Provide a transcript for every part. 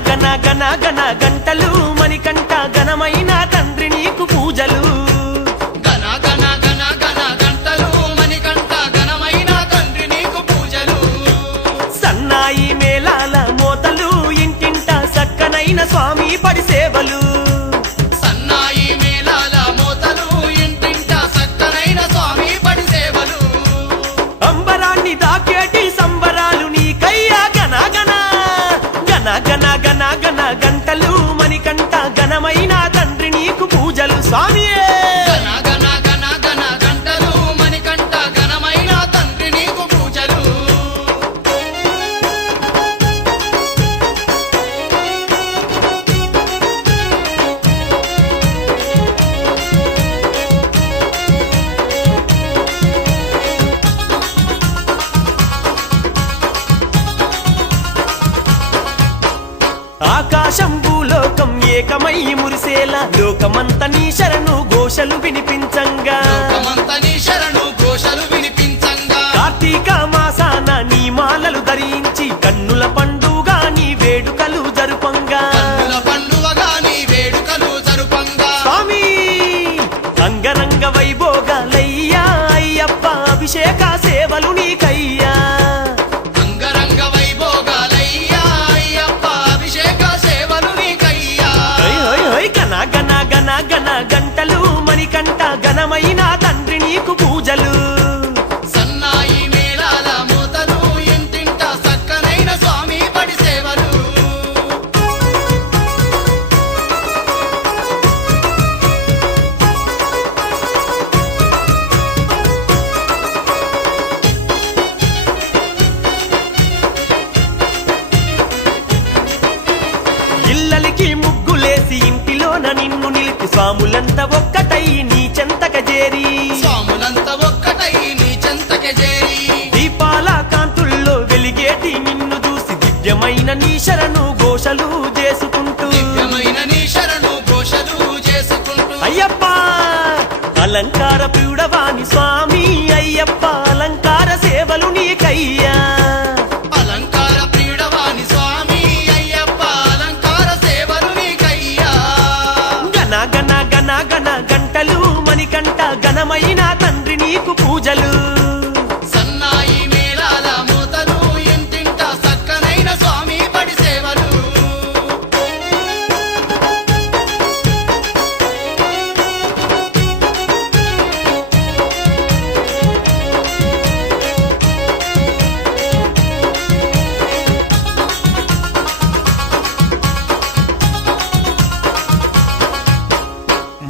గన గన గన గంటలు మణికంఠ ఘనమైన తండ్రి నీకు పూజలు గన గన గన గన గంటలు మణికంఠ ఘనమైన తండ్రి నీకు పూజలు సన్నాయి మేళాల మోతలు ఇంటింట సక్కనైన స్వామి పడి సేవలు సన్నాయి మేళాల మోతలు ఇంటింట సక్కనైన స్వామి పడి సేవలు అంబరాన్ని దాకేటి సంబరాలు నీకయ్యా గన గన గన గన గన గన గంటలు మణికంఠ ఘనమైన తండ్రి నీకు పూజలు స్వామియే గన గన గన గన గంటలు మణికంఠ ఘనమైన తండ్రి నీకు పూజలు ఆకాశం భూలోకం ఏకమై మురిసేలా లోకమంత నీ శరణు ఘోషలు వినిపించంగా లోకమంత నీ శరణు ఘోషలు వినిపించంగా కార్తీక మాసాన నీ మాలలు ధరించి కన్నుల పండుగ నీ వేడుకలు జరుపంగా కన్నుల పండుగగా నీ వేడుకలు జరుపంగా స్వామి అంగరంగ వైభోగాలయ్యా అయ్యప్ప అభిషేక సేవలు నీకయ్యా అంగరంగ వైభోగాలయ్యా అయ్యప్ప అభిషేక సేవలు నీకయ్యా హై హై హై గన గన గన గన గంటలు మణికంఠ ఘనమైన తండ్రి నీకు పూజలు సన్నాయి మేళాల మోతలు ఇంటింట సక్కనైన స్వామి పడి సేవలు ఇల్లలికి ముగ్గులేసి ఇంటిలోన నిన్ను నిలిపి స్వాములంతా ఒక్కటై నీ చెంతక చేరి స్వాములంతా ఒక్కటై నీ చెంతకే చేరి దీపాల కాంతుల్లో వెలిగేటి నిన్ను చూసి దివ్యమైన నీ శరణు ఘోషలు చేసుకుంటూ దివ్యమైన నీ శరణు ఘోషలు చేసుకుంటూ అయ్యప్ప అలంకార ప్రియుడవాని స్వామి అయ్యప్ప అలంకార సేవలు నీకయ్యా అలంకార ప్రియుడవాని స్వామి అయ్యప్ప అలంకార సేవలు నీకయ్యా గన గన గన గన గంటలు మణికంఠ ఘనమైన తండ్రి నీకు పూజలు సన్నాయి మేళాల మోతలు ఇంటింట సక్కనైన స్వామి పడి సేవలు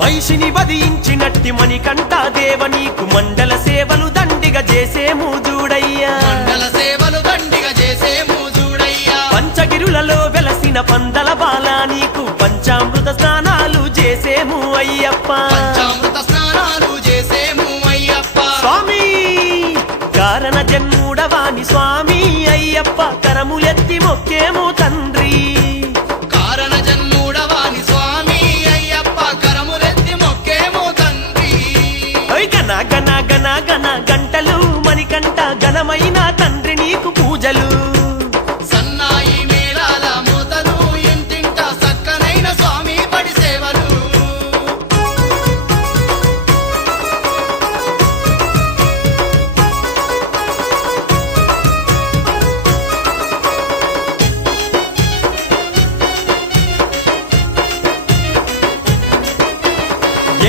మహిషిని వధించినట్టి మణికంఠ దేవ నీకు మండల సేవలు దండిగా చేసేము చూడయ్యా మండల సేవలు దండిగా చేసేము చూడయ్యా పంచగిరులలో వెలసిన పందల బాల నీకు పంచామృత స్నానాలు చేసేము అయ్యప్ప పంచామృత స్నానాలు చేసేము అయ్యప్ప స్వామి కారణ జన్ముడవాని స్వామి అయ్యప్ప కరములెత్తి మొక్కేము తండ్రి కారణ జన్ముడవాని స్వామి అయ్యప్ప కరములెత్తి మొక్కేము తండ్రి ఓయ్ గన గన గన గన గంటలు మణికంఠ ఘనమైన తండ్రి నీకు పూజలు సన్నాయి మేళాల మోతలు ఇంటింట సక్కనైన స్వామి పడి సేవలు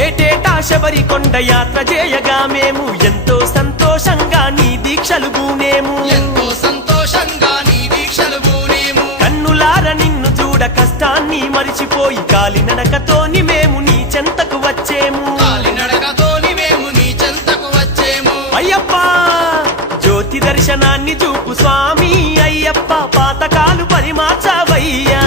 ఏటేటా శబరికొండ యాత్ర చేయగా మేము ఎంతో సంతోషంగా నీ దీక్షలు పూనేము ఎంతో సంతోషంగా నీ దీక్షలు పూనేము కన్నులార నిన్ను చూడ కష్టాన్ని మరిచిపోయి కాలినడకతోని మేము నీ చెంతకు వచ్చేము కాలినడకతోని మేము నీ చెంతకు వచ్చేము అయ్యప్ప జ్యోతి దర్శనాన్ని చూపు స్వామి అయ్యప్ప పాతకాలు పరిమార్చవయ్యా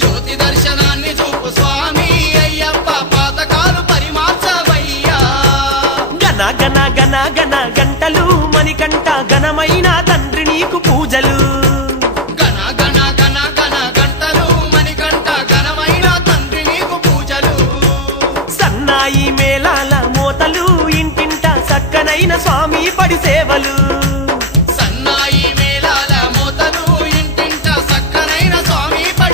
జ్యోతి దర్శనాన్ని చూపు స్వామి అయ్యప్ప పాతకాలు పరిమార్చవయ్యా గన గన గన గన గంటలు మణికంఠ ఘనమైన తండ్రి నీకు పూజలు గణ గణ గణ గణ గంటలు మణికంఠ ఘనమైన తండ్రి నీకు పూజలు సన్నాయి మేళాల మోతలు ఇంటింట సక్కనైన స్వామి పడి సేవలు సన్నాయి మేళాల మోతలు ఇంటింట సక్కనైన స్వామి పడి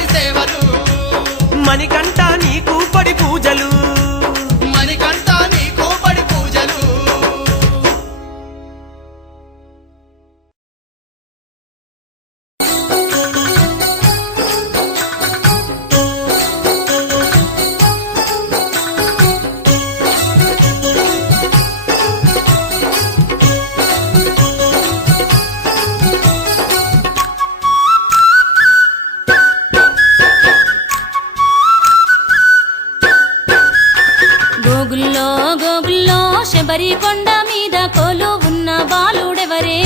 శబరి కొండ మీద కోలు ఉన్న బాలుడెవరే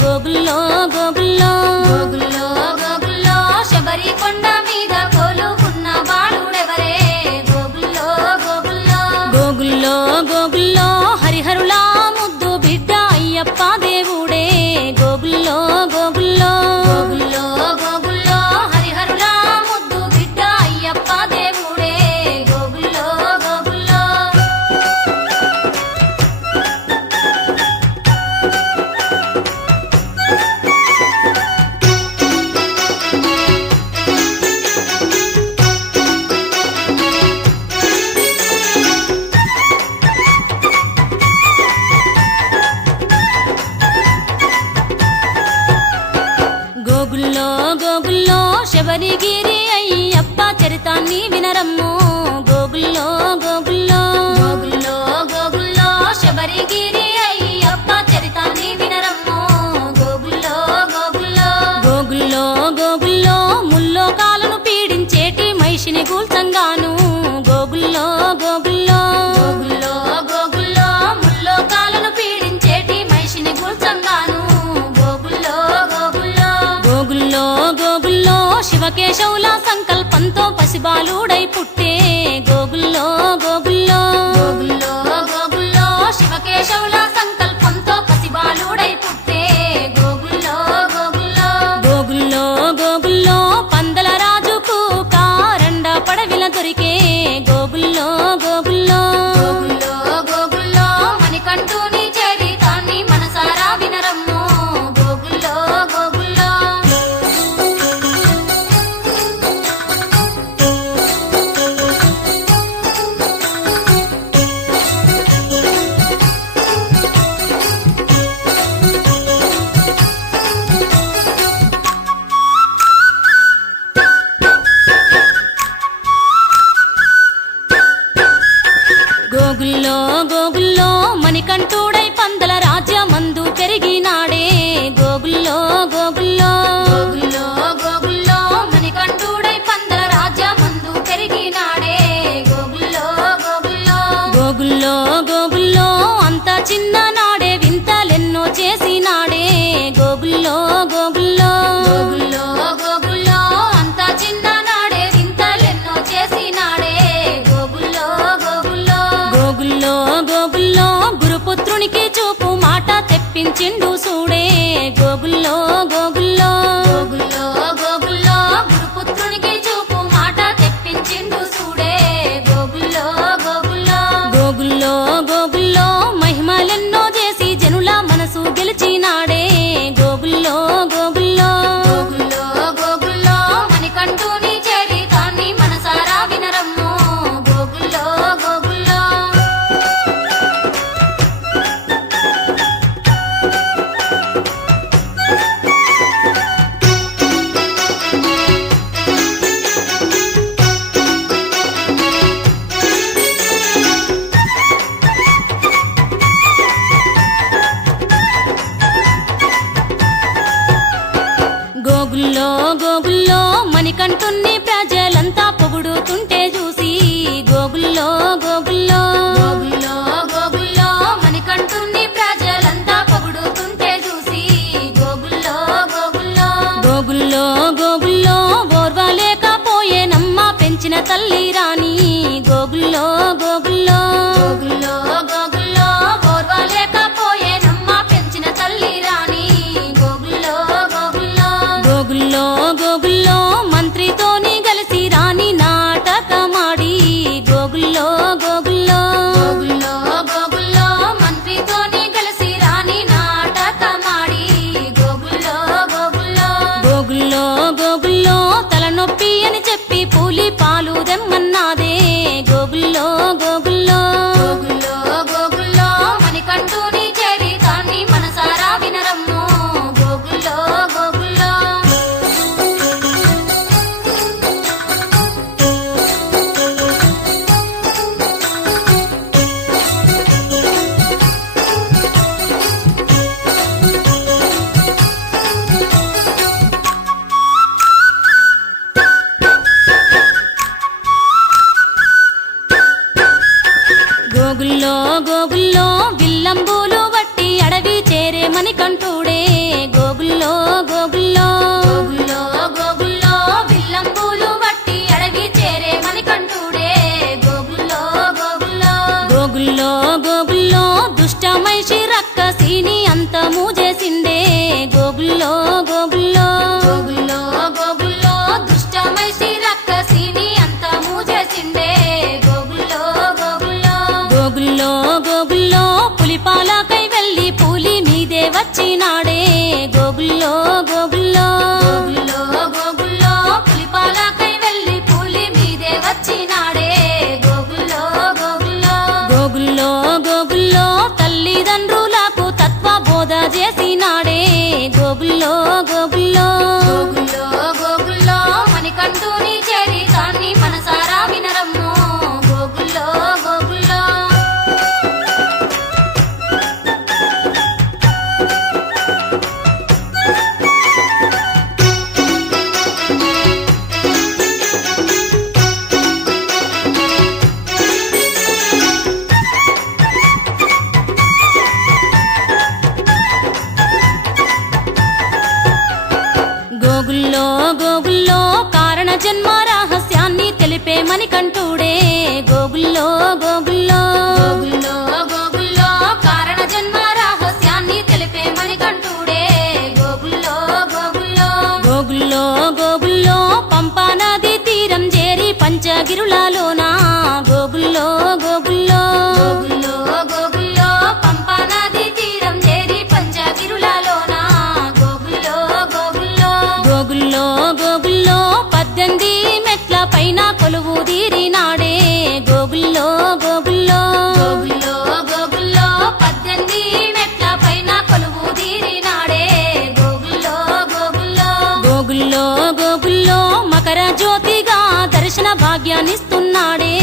గోగుల్లో గోగుల్లో గోగుల్లో గోగుల్లో శబరి కొండ మీద కోలు ఉన్న బాలుడెవరే గోగుల్లో గోగుల్లో గోగుల్లో గోగుల్లో హరిహరులా ముద్దు బిడ్డ అయ్యప్ప దేవుడే గోగుల్లో గోగుల్లో గోగుల్లో గోగుల్లో హరిహరులా ముద్దు బిడ్డ అయ్యప్ప దేవుడే గోగుల్లో గోగుల్లో గోగుల్లో గోగుల్లో శబరిగిరి అయ్యప్ప చరితాన్ని వినరమ్ము గోగుల్లో గోగుల్లో గోగుల్లో గోగుల్లో శబరిగిరి అయ్యప్ప చరితాన్ని వినరమ్ము గోగుల్లో గోగుల్లో గోగుల్లో గోగుల్లో ముల్లో కాలను పీడించేటి మహిషిని గూల్చంగాను గోగుల్లో గోగుల్లో గోగుల్లో గోగుల్లో ముల్లో కాలను పీడించేటి మహిషిని గూల్చంగాను గోగుల్లో గోగుల్లో గోగుల్లో గోగుల్లో శివకేశవుల సంకల్పంతో పసిబాలుడై పుట్టే గోగుల్లో గోగుల్లో గోగుల్లో గోగుల్లో శివకేశవుల సంకల్పంతో పసిబాలుడై పుట్టే గోగుల్లో గోగుల్లో గోగుల్లో గోగుల్లో పందల రాజుకు కారండ పడవిల దొరికే గోగుల్లో గోగుల్లో గోగుల్లో గోగుల్లో మణికంఠుని చరితాన్ని మనసారా వినరమ్ము గోగుల్లో గోగుల్లో గోగుల్లో గోగుల్లో మణికంఠుడై పందల రాజ్యమందు పెరిగినాడే గోగుల్లో గోగుల్లో గోగుల్లో గోగుల్లో మణికంఠుడై పందల రాజ్యమందు పెరిగినాడే గోగుల్లో గోగుల్లో గోగుల్లో గోగుల్లో అంత చిన్ననాడే వింతలెన్నో చేసినాడే గోగుల్లో గోగుల్లో గోగుల్లో గోగుల్లో అంత చిన్ననాడే వింతలెన్నో చేసినాడే గోగుల్లో గోగుల్లో గోగుల్లో గోగుల్లో గురుపుత్రునికి చూపు మాట తెప్పించిండు సూడే గోగుల్లో గోగుల్లో గోగుల్లో గోగుల్లో గురుపుత్రునికి చూపు మాట తెప్పించిండు సూడే గోగుల్లో గోగుల్లో గోగుల్లో గోగుల్లో మహిమలెన్నో చేసి జనుల మనసు గెలిచినాడే గోగుల్లో గోగుల్లో గోగుల్లో గోగుల్లో మణికంఠుని చరితాన్ని మనసారా వినరమ్ము గోగుల్లో గోగుల్లో గోగుల్లో గోగుల్లో మణికంఠుని ప్రజలంతా పొగుడుతుంటే చూసి గోగుల్లో గోగుల్లో గోగుల్లో గోగుల్లో మణికంఠుని ప్రజలంతా పొగుడుతుంటే చూసి గోగుల్లో గోగుల్లో గోగుల్లో గోగుల్లో ఓర్వలేకపోయేనమ్మ పెంచిన తల్లి రాణి గోగుల్లో గోగుల్లో గోగుల్లో గోగుల్లో ఓర్వలేకపోయేనమ్మ పెంచిన తల్లి రాణి గోగుల్లో గోగుల్లో గోగుల్లో గోగుల్లో మంత్రితోని గల మణికంఠుడే గోగుల్లో గోగుల్లో గోగుల్లో గోగుల్లో విల్లంబూలు వట్టి అడవి చేరే మణికంఠుడే గోగుల్లో గోగుల్లో గోగుల్లో గోగుల్లో దుష్టమైషి రక్కసిని అంతము చేసిండే గోగుల్లో గోగుల్లో గోగుల్లో గోగుల్లో దుష్టమైషి రక్కసిని అంతము చేసిండే గోగుల్లో గోగుల్లో గోగుల్లో గోగుల్లో పులిపాలకై వెళ్ళి పులి మీదే వచ్చినాడే గోగుల్లో గోగుల్లో గోగుల్లో గోగుల్లో పులిపాలకై వెళ్ళి పులి మీదే వచ్చినాడే గోగుల్లో గోగుల్లో గోగుల్లో గోగుల్లో తల్లిదండ్రులకు తత్వ బోధ చేసినాడే గోగుల్లో గోగుల్లో గోగుల్లో గోగుల్లో మణికంఠుని చేరి దాన్ని మనసారా వినరమ్మో గోగుల్లో గోగుల్లో గోగుల్లో గోగుల్లో కారణ జన్మ రహస్యాన్ని తెలిపే మణికంఠుడే గోగుల్లో గోగుల్లో గోగుల్లో గోగుల్లో కారణ జన్మ రహస్యాన్ని తెలిపే మణికంఠుడే గోగుల్లో గోగుల్లో గోగుల్లో గోగుల్లో పంపా నది తీరం చేరి పంచగిరులలోన గోగుల్లో గోగుల్లో గోగుల్లో గోగుల్లో పంపా నది తీరం చేరి పంచగిరులలోన గోగుల్లో గోగుల్లో గోగుల్లో గోగుల్లో 18 మెట్ల పైన కొలువు తీరినాడే గోగుల్లో గోగుల్లో గోగుల్లో గోగుల్లో 18 మెట్ల పైన కొలువు తీరినాడే గోగుల్లో గోగుల్లో గోగుల్లో గోగుల్లో మకర జ్యోతిగా దర్శన భాగ్యాన్నిస్తున్నాడే